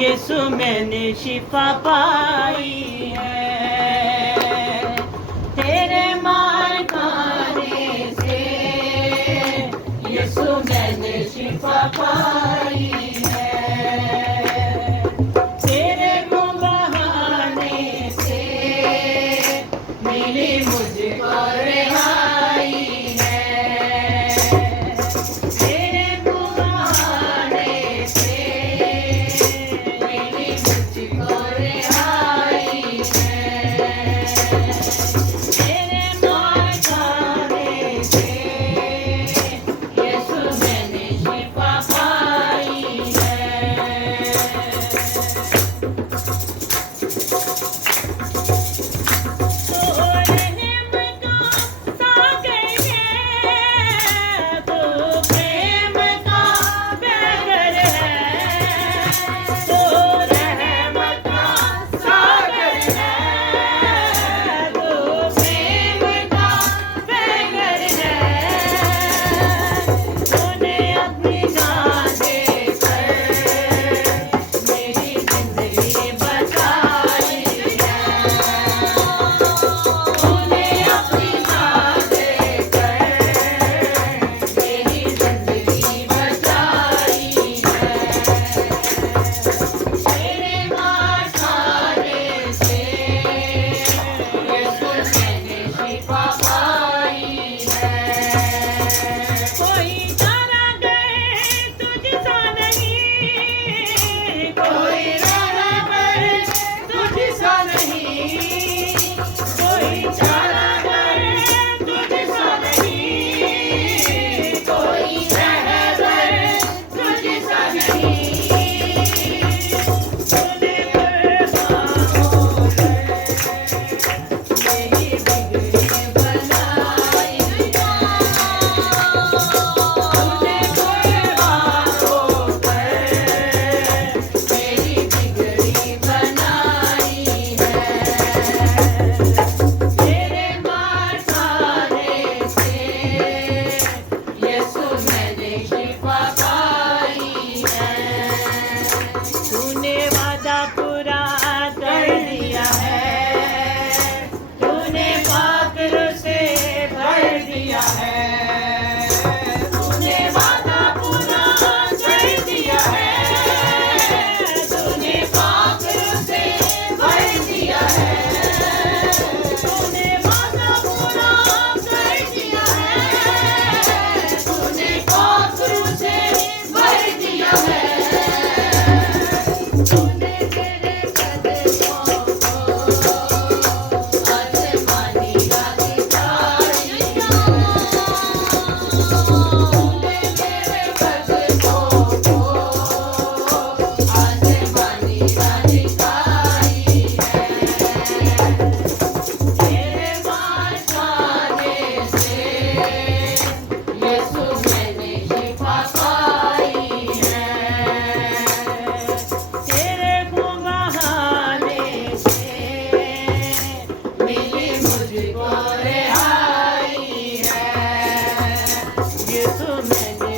यीशु मैंने शिफा पाई है, तेरे मार खाने से यीशु मैंने शिफा पाई है, तेरे मुँह बहाने से मिली मुझको रिहाई है, तेरे मुँह बहाने से मिली मुझको रिहाई है, तेरे मार खाने से यीशु मैंने शिफा पाई है। मुझको रिहाई है, यीशु मैंने